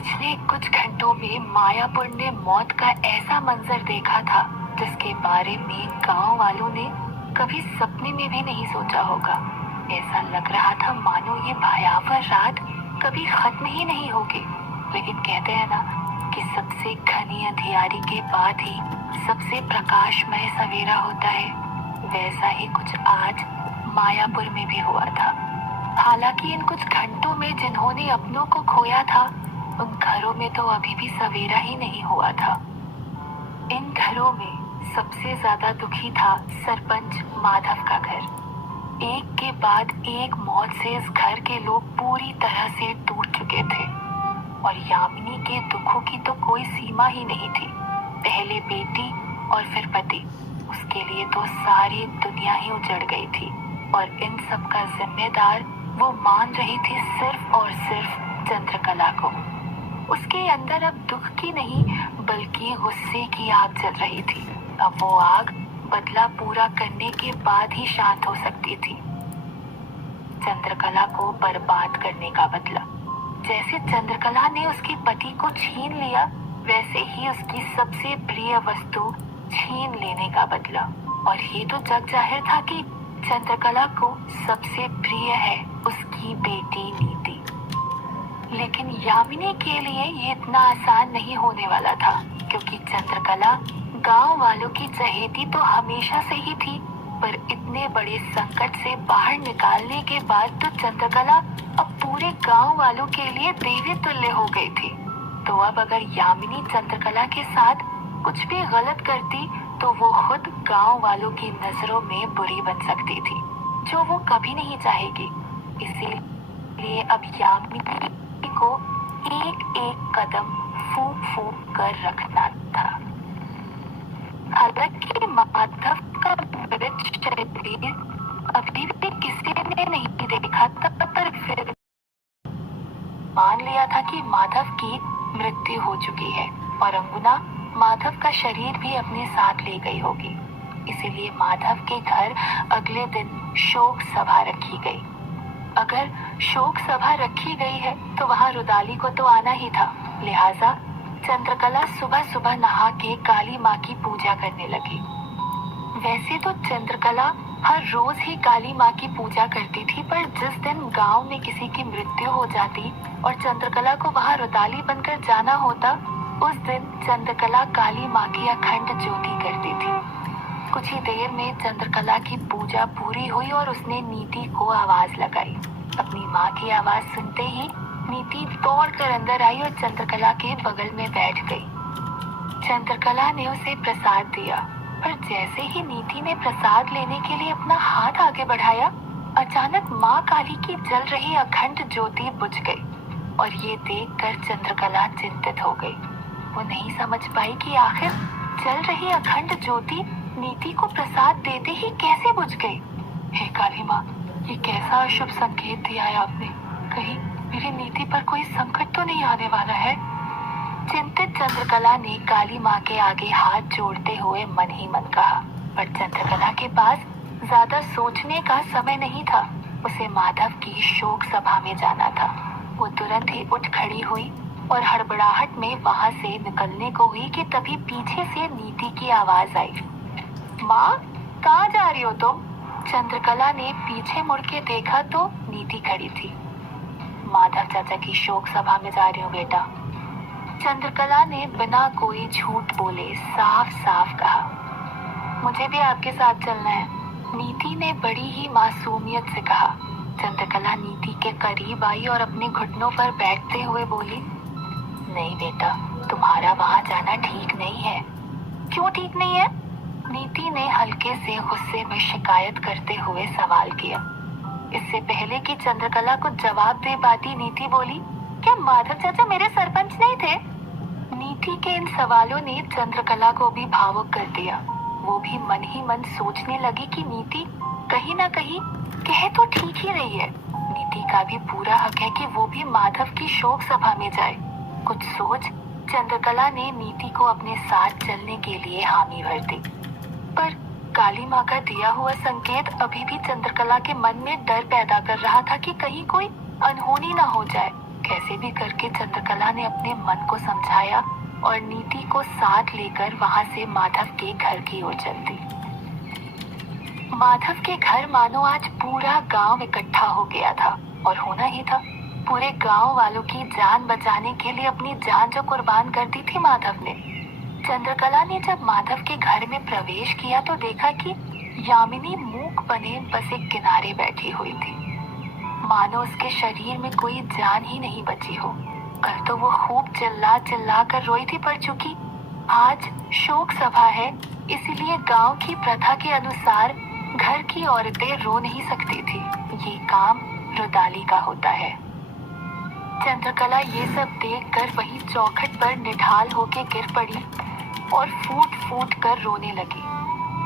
पिछले कुछ घंटों में मायापुर ने मौत का ऐसा मंजर देखा था जिसके बारे में गांव वालों ने कभी सपने में भी नहीं सोचा होगा। ऐसा लग रहा था मानो ये भयावह रात कभी खत्म ही नहीं होगी। लेकिन कहते हैं ना कि सबसे घनी अंधियारी के बाद ही सबसे प्रकाशमय सवेरा होता है। वैसा ही कुछ आज मायापुर में भी हुआ था। हालांकि इन कुछ घंटों में जिन्होंने अपनों को खोया था उन घरों में तो अभी भी सवेरा ही नहीं हुआ था। इन घरों में सबसे ज्यादा दुखी था सरपंच माधव का घर। एक के बाद एक मौत से इस घर के लोग पूरी तरह से टूट चुके थे और यामिनी के दुखों की तो कोई सीमा ही नहीं थी। पहले बेटी और फिर पति, उसके लिए तो सारी दुनिया ही उजड़ गई थी और इन सब का जिम्मेदार वो मान रही थी सिर्फ और सिर्फ चंद्रकला को। उसके अंदर अब दुख की नहीं बल्कि गुस्से की आग जल रही थी। अब वो आग बदला पूरा करने के बाद ही शांत हो सकती थी। चंद्रकला को बर्बाद करने का बदला। जैसे चंद्रकला ने उसके पति को छीन लिया वैसे ही उसकी सबसे प्रिय वस्तु छीन लेने का बदला। और ये तो जग जाहिर था कि चंद्रकला को सबसे प्रिय है उसकी बेटी नीति। लेकिन यामिनी के लिए ये इतना आसान नहीं होने वाला था, क्योंकि चंद्रकला गांव वालों की चहेती तो हमेशा से ही थी, पर इतने बड़े संकट से बाहर निकालने के बाद तो चंद्रकला अब पूरे गांव वालों के लिए देवी तुल्य हो गई थी। तो अब अगर यामिनी चंद्रकला के साथ कुछ भी गलत करती तो वो खुद गांव वालों की नजरों में बुरी बन सकती थी, जो वो कभी नहीं चाहेगी। इसीलिए अब यामिनी को एक एक कदम फूंक फूंक कर रखना था। हालांकि माधव का मृत शरीर अभी भी किसी ने नहीं देखा था, पर फिर मान लिया था कि माधव की मृत्यु हो चुकी है और अंगुना माधव का शरीर भी अपने साथ ले गई होगी। इसीलिए माधव के घर अगले दिन शोक सभा रखी गई। अगर शोक सभा रखी गई है तो वहाँ रुदाली को तो आना ही था। लिहाजा चंद्रकला सुबह सुबह नहा के काली माँ की पूजा करने लगी। वैसे तो चंद्रकला हर रोज ही काली माँ की पूजा करती थी, पर जिस दिन गांव में किसी की मृत्यु हो जाती और चंद्रकला को वहाँ रुदाली बनकर जाना होता, उस दिन चंद्रकला काली माँ की अखंड ज्योति करती थी। कुछ ही देर में चंद्रकला की पूजा पूरी हुई और उसने नीति को आवाज लगाई। अपनी माँ की आवाज सुनते ही नीति दौड़कर अंदर आई और चंद्रकला के बगल में बैठ गई। चंद्रकला ने उसे प्रसाद दिया, पर जैसे ही नीति ने प्रसाद लेने के लिए अपना हाथ आगे बढ़ाया, अचानक माँ काली की जल रही अखंड ज्योति बुझ गई और ये देखकर चंद्रकला चिंतित हो गई। वो नहीं समझ पाई कि आखिर जल रही अखंड ज्योति नीति को प्रसाद देते ही कैसे बुझ गई। हे काली माँ, ये कैसा अशुभ संकेत दिया है आपने। कहीं मेरी नीति पर कोई संकट तो नहीं आने वाला है। चिंतित चंद्रकला ने काली माँ के आगे हाथ जोड़ते हुए मन ही मन कहा, पर चंद्रकला के पास ज्यादा सोचने का समय नहीं था। उसे माधव की शोक सभा में जाना था। वो तुरंत ही उठ खड़ी हुई और हड़बड़ाहट में वहां से निकलने को हुई कि तभी पीछे से नीति की आवाज आई। माँ, कहाँ जा रही हो तुम? चंद्रकला ने पीछे मुड़ के देखा तो नीति खड़ी थी। माधव चाचा की शोक सभा में जा रही हूँ बेटा। चंद्रकला ने बिना कोई झूठ बोले साफ साफ कहा। मुझे भी आपके साथ चलना है, नीति ने बड़ी ही मासूमियत से कहा। चंद्रकला नीति के करीब आई और अपने घुटनों पर बैठते हुए बोली, नहीं बेटा, तुम्हारा वहाँ जाना ठीक नहीं है। क्यों ठीक नहीं है? नीति ने हल्के से गुस्से में शिकायत करते हुए सवाल किया। इससे पहले कि चंद्रकला को जवाब दे पाती, नीति बोली, क्या माधव चाचा मेरे सरपंच नहीं थे? नीति के इन सवालों ने चंद्रकला को भी भावुक कर दिया। वो भी मन ही मन सोचने लगी कि नीति कहीं ना कहीं कह तो ठीक ही रही है। नीति का भी पूरा हक है कि वो भी माधव की शोक सभा में जाए। कुछ सोच चंद्रकला ने नीति को अपने साथ चलने के लिए हामी भर दी, पर काली माँ का दिया हुआ संकेत अभी भी चंद्रकला के मन में डर पैदा कर रहा था कि कहीं कोई अनहोनी ना हो जाए। कैसे भी करके चंद्रकला ने अपने मन को समझाया और नीति को साथ लेकर वहां से माधव के घर की ओर चल दी। माधव के घर मानो आज पूरा गांव इकट्ठा हो गया था, और होना ही था। पूरे गांव वालों की जान बचाने के लिए अपनी जान जो कुर्बान कर दी थी माधव ने। चंद्रकला ने जब माधव के घर में प्रवेश किया तो देखा कि यामिनी मूक बने बस एक किनारे बैठी हुई थी, मानो उसके शरीर में कोई जान ही नहीं बची हो। कल तो वो खूब चिल्ला चिल्ला कर रोई थी, पर चूंकि आज शोक सभा है इसीलिए गांव की प्रथा के अनुसार घर की औरतें रो नहीं सकती थी। ये काम रुदाली का होता है। चंद्रकला ये सब देखकर वही चौखट पर निढाल होके गिर पड़ी और फूट फूट कर रोने लगी।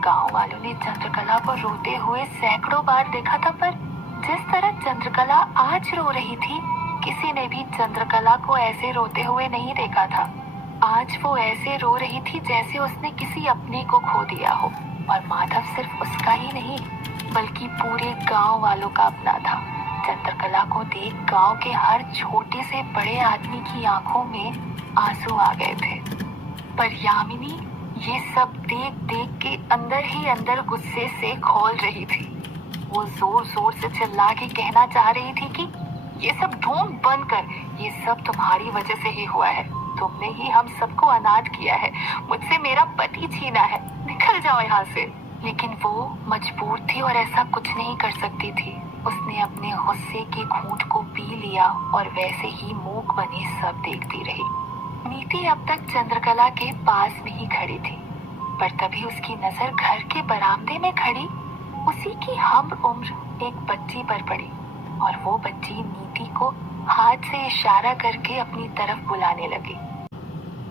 गांव वालों ने चंद्रकला को रोते हुए सैकड़ों बार देखा था, पर जिस तरह चंद्रकला आज रो रही थी किसी ने भी चंद्रकला को ऐसे रोते हुए नहीं देखा था। आज वो ऐसे रो रही थी जैसे उसने किसी अपने को खो दिया हो, और माधव सिर्फ उसका ही नहीं बल्कि पूरे गांव वालों का अपना था। चंद्रकला को देख गांव के हर छोटे से बड़े आदमी की आंखों में आंसू आ गए थे, पर यामिनी ये सब देख देख के अंदर ही अंदर गुस्से से खौल रही थी। वो जोर जोर से चिल्ला के कहना चाह रही थी कि ये सब ढोंग बंद कर, ये सब तुम्हारी वजह से ही हुआ है। तुमने ही हम सबको अनाथ किया है, मुझसे मेरा पति छीना है, निकल जाओ यहाँ से। लेकिन वो मजबूर थी और ऐसा कुछ नहीं कर सकती थी। उसने अपने गुस्से के घूंट को पी लिया और वैसे ही मूक बनी सब देखती रही। नीति अब तक चंद्रकला के पास में ही खड़ी थी, पर तभी उसकी नजर घर के बरामदे में खड़ी उसी की हम उम्र एक बच्ची पर पड़ी, और वो बच्ची नीति को हाथ से इशारा करके अपनी तरफ बुलाने लगी।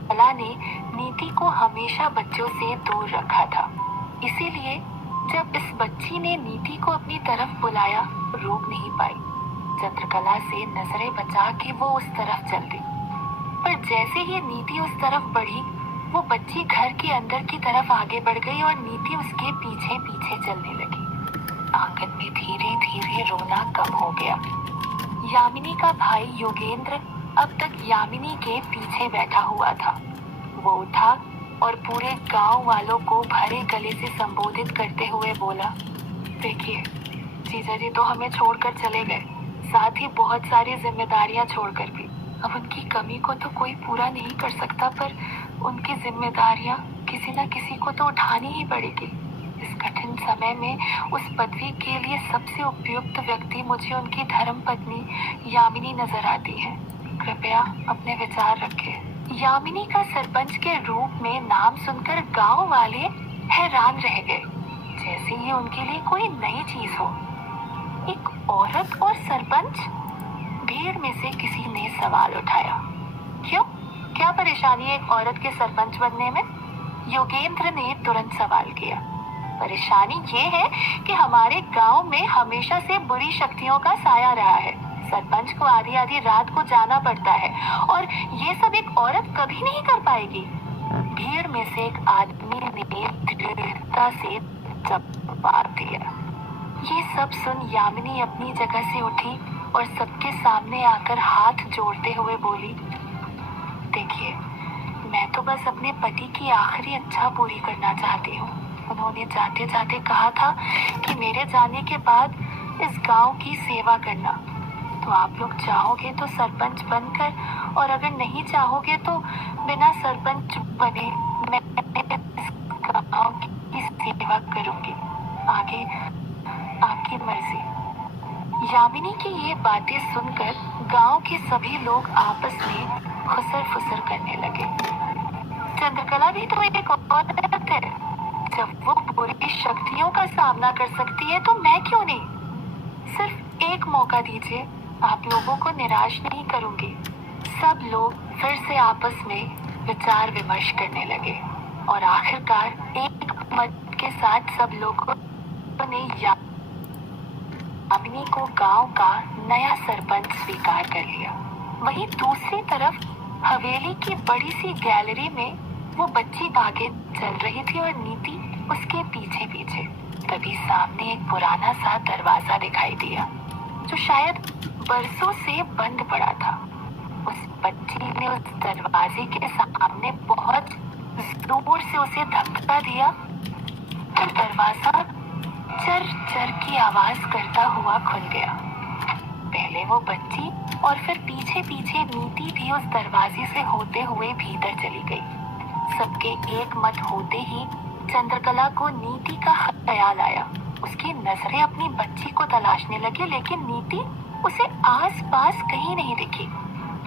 कला ने नीति को हमेशा बच्चों से दूर रखा था, इसीलिए जब इस बच्ची ने नीति को अपनी तरफ बुलाया रोक नहीं पाई। चंद्रकला से नजरें बचा के वो उस तरफ चल दी, पर जैसे ही नीति उस तरफ बढ़ी वो बच्ची घर के अंदर की तरफ आगे बढ़ गई और नीति उसके पीछे पीछे चलने लगी। आंगन में धीरे धीरे रोना कम हो गया। यामिनी का भाई योगेंद्र अब तक यामिनी के पीछे बैठा हुआ था। वो उठा और पूरे गांव वालों को भरे गले से संबोधित करते हुए बोला, देखिए जीजा जी तो हमें छोड़कर चले गए, साथ ही बहुत सारी जिम्मेदारियां छोड़कर भी। अब उनकी कमी को तो कोई पूरा नहीं कर सकता, पर उनकी जिम्मेदारियां किसी न किसी को तो उठानी ही पड़ेगी। इस कठिन समय में उस पदवी के लिए सबसे उपयुक्त व्यक्ति मुझे उनकी धर्म पत्नी यामिनी नजर आती है। कृपया अपने विचार रखें। यामिनी का सरपंच के रूप में नाम सुनकर गांव वाले हैरान रह गए, जैसे ये उनके लिए कोई नई चीज हो। एक औरत और सरपंच? भीड़ में से किसी ने सवाल उठाया। क्यों, क्या परेशानी है एक औरत के सरपंच बनने में? योगेंद्र ने तुरंत सवाल किया। परेशानी ये है कि हमारे गांव में हमेशा से बुरी शक्तियों का साया रहा है। सरपंच को आधी आधी रात को जाना पड़ता है और ये सब एक औरत कभी नहीं कर पाएगी। भीड़ में से एक आदमी ने दृढ़ता से जवाब दिया। ये सब सुन यामिनी अपनी जगह से उठी और सबके सामने आकर हाथ जोड़ते हुए बोली, देखिए मैं तो बस अपने पति की आखिरी इच्छा पूरी करना चाहती हूँ। उन्होंने जाते जाते कहा था कि मेरे जाने के बाद इस गांव की सेवा करना। तो आप लोग चाहोगे तो सरपंच बनकर, और अगर नहीं चाहोगे तो बिना सरपंच बने मैं इस गांव की सेवा करूंगी। आगे आपकी मर्जी। यामिनी की ये बातें सुनकर गांव के सभी लोग आपस में खुसर फुसर करने लगे। चंद्रकला भी तो एक औरत है, जब वो बुरी शक्तियों का सामना कर सकती है तो मैं क्यों नहीं? सिर्फ एक मौका दीजिए, आप लोगों को निराश नहीं करूंगी। सब लोग फिर से आपस में विचार विमर्श करने लगे और आखिरकार एक मत के साथ सब लोगों ने यामिनी को गांव का नया सरपंच स्वीकार कर लिया। वहीं दूसरी तरफ हवेली की बड़ी सी गैलरी में वो बच्ची आगे चल रही थी और नीति उसके पीछे पीछे। तभी सामने एक पुराना सा दरवाजा दिखाई दिया जो शायद बरसों से बंद पड़ा था। उस बच्ची ने उस दरवाजे के सामने बहुत जोर से उसे धक्का दिया तो दरवाजा चर चर की आवाज करता हुआ खुल गया। पहले वो बच्ची और फिर पीछे पीछे नीति भी उस दरवाजे से होते हुए भीतर चली गई। सबके एक मत होते ही चंद्रकला को नीति का ख्याल आया। उसकी नजरें अपनी बच्ची को तलाशने लगी, लेकिन नीति उसे आस पास कहीं नहीं दिखी।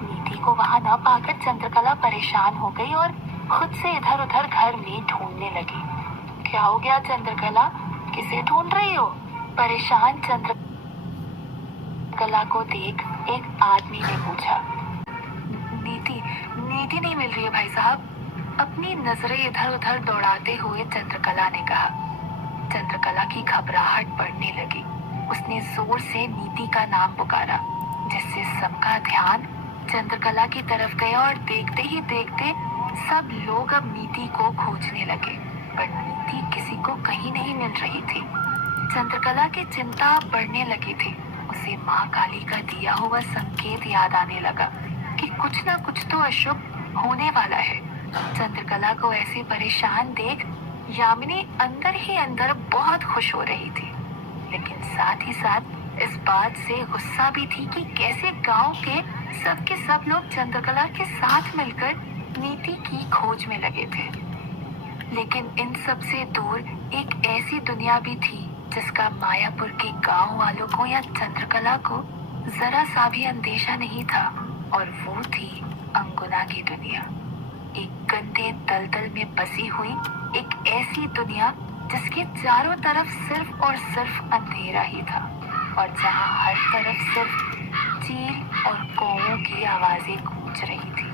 नीति को वहां न पाकर चंद्रकला परेशान हो गई और खुद से इधर उधर घर में ढूंढने लगी। क्या हो गया चंद्रकला, किसे ढूंढ रही हो? परेशान चंद्रकला को देख एक आदमी ने पूछा। नीति नहीं मिल रही है भाई साहब, अपनी नजरें इधर उधर दौड़ाते हुए चंद्रकला ने कहा। चंद्रकला की घबराहट बढ़ने लगी। उसने जोर से नीति का नाम पुकारा, जिससे सबका ध्यान चंद्रकला की तरफ गया और देखते ही देखते सब लोग अब नीति को खोजने लगे, पर नीति किसी को कहीं नहीं मिल रही थी। चंद्रकला की चिंता बढ़ने लगी थी। उसे माँ काली का दिया हुआ संकेत याद आने लगा कि कुछ न कुछ तो अशुभ होने वाला है। चंद्रकला को ऐसे परेशान देख यामिनी अंदर ही अंदर बहुत खुश हो रही थी, लेकिन साथ ही साथ इस बात से गुस्सा भी थी कि कैसे गांव के सब लोग चंद्रकला के साथ मिलकर नीति की खोज में लगे थे। लेकिन इन सब से दूर एक ऐसी दुनिया भी थी जिसका मायापुर के गांव वालों को या चंद्रकला को जरा सा भी अंदेशा नहीं था, और वो थी अंगुना की दुनिया। एक गंदे दलदल में बसी हुई एक ऐसी दुनिया जिसके चारों तरफ सिर्फ और सिर्फ अंधेरा ही था, और जहां हर तरफ सिर्फ चील और कौओं की आवाजें गूंज रही थी।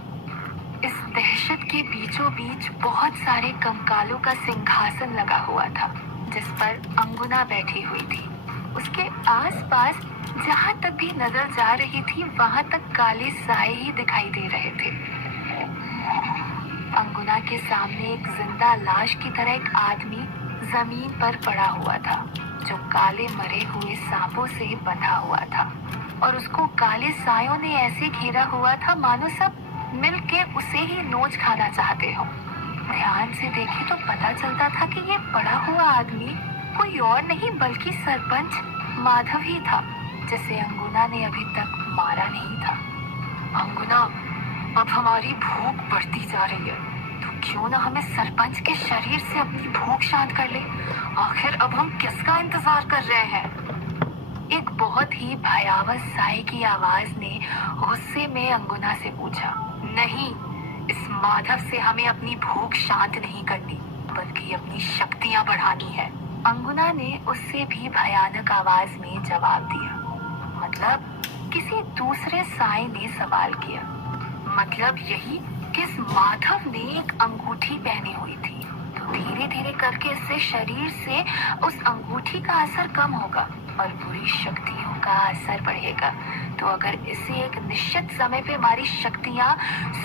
इस दहशत के बीचों बीच बहुत सारे कंकालों का सिंहासन लगा हुआ था, जिस पर अंगुना बैठी हुई थी। उसके आसपास जहां तक भी नजर जा रही थी वहां तक काले साए ही दिखाई दे रहे थे। अंगुना के सामने एक जिंदा लाश की तरह एक आदमी जमीन पर पड़ा हुआ था, जो काले मरे हुए सांपों से बंधा हुआ था, और उसको काले सायों ने ऐसे घेरा हुआ था मानो सब मिलके उसे ही नोच खाना चाहते हो। ध्यान से देखे तो पता चलता था कि ये पड़ा हुआ आदमी कोई और नहीं बल्कि सरपंच माधव ही था, जिसे अंगुना ने अभी तक मारा नहीं था। अंगुना, अब हमारी भूख बढ़ती जा रही है, तो क्यों ना हमें सरपंच के शरीर से अपनी भूख शांत कर ले। आखिर अब हम किसका इंतजार कर रहे हैं? एक बहुत ही भयावह साए की आवाज ने गुस्से में अंगुना से पूछा। नहीं, इस माधव से हमें अपनी भूख शांत नहीं करनी, बल्कि अपनी शक्तियां बढ़ानी है। अंगुना ने उससे भी भयानक आवाज में जवाब दिया। मतलब? किसी दूसरे साए ने सवाल किया। मतलब यही कि इस माधव ने एक अंगूठी पहनी हुई थी, तो धीरे धीरे करके इससे शरीर से उस अंगूठी का असर कम होगा और बुरी शक्तियों का असर बढ़ेगा। तो अगर इसे एक निश्चित समय पे हमारी शक्तियां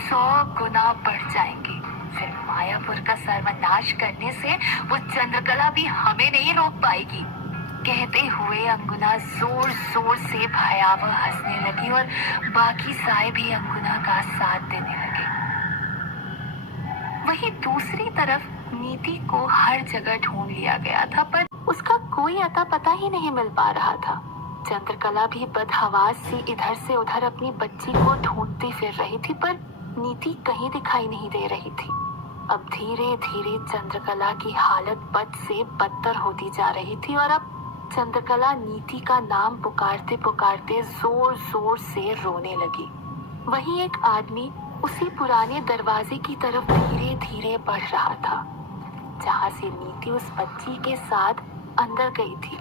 100 गुना बढ़ जाएंगी, फिर मायापुर का सर्वनाश करने से वो चंद्रकला भी हमें नहीं रोक पाएगी। कहते हुए अंगुना जोर जोर से भयावह हंसने लगी और बाकी साए भी अंगुना का साथ देने लगे। वहीं दूसरी तरफ नीति को हर जगह ढूंढ लिया गया था, पर उसका कोई अता पता ही नहीं मिल पा रहा था। चंद्रकला भी बदहवास सी इधर से उधर अपनी बच्ची को ढूंढती फिर रही थी, पर नीति कहीं दिखाई नहीं दे रही थी। अब धीरे धीरे चंद्रकला की हालत बद से बदतर होती जा रही थी, और अब चंद्रकला नीति का नाम पुकारते पुकारते जोर जोर से रोने लगी। वहीं एक आदमी उसी पुराने दरवाजे की तरफ धीरे धीरे बढ़ रहा था, जहां से नीति उस बच्ची के साथ अंदर गई थी।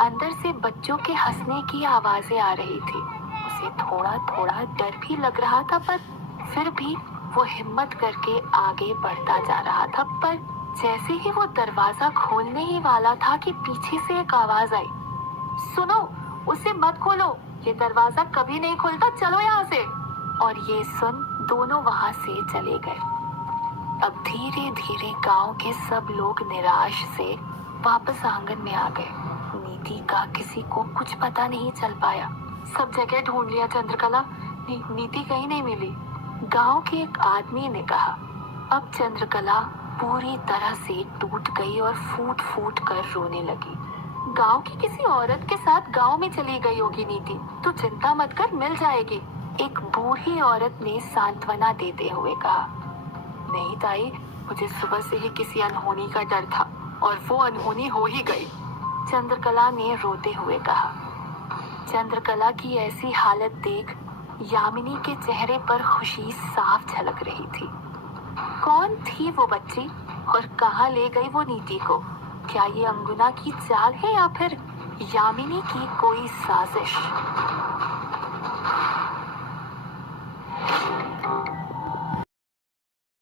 अंदर से बच्चों के हंसने की आवाजें आ रही थी। उसे थोड़ा थोड़ा डर भी लग रहा था, पर फिर भी वो हिम्मत करके आगे बढ़ता जा रहा था। पर जैसे ही वो दरवाजा खोलने ही वाला था कि पीछे से एक आवाज आई, सुनो, उसे मत खोलो, ये दरवाजा कभी नहीं खुलता, चलो यहाँ से। और ये सुन दोनों वहां से चले गए। अब धीरे धीरे गांव के सब लोग निराश से वापस आंगन में आ गए। नीति का किसी को कुछ पता नहीं चल पाया। सब जगह ढूंढ लिया चंद्रकला, नीति कहीं नहीं मिली, गांव के एक आदमी ने कहा। अब चंद्रकला पूरी तरह से टूट गई और फूट फूट कर रोने लगी। गांव की किसी औरत के साथ गांव में चली गई होगी नीति, तू चिंता मत कर, मिल जाएगी, एक बूढ़ी औरत ने सांत्वना देते हुए कहा। नहीं ताई, मुझे सुबह से ही किसी अनहोनी का डर था और वो अनहोनी हो ही गई, चंद्रकला ने रोते हुए कहा। चंद्रकला की ऐसी हालत देख यामिनी के चेहरे पर खुशी साफ झलक रही थी। कौन थी वो बच्ची और कहाँ ले गई वो नीति को? क्या ये अंगुना की चाल है या फिर यामिनी की कोई साजिश?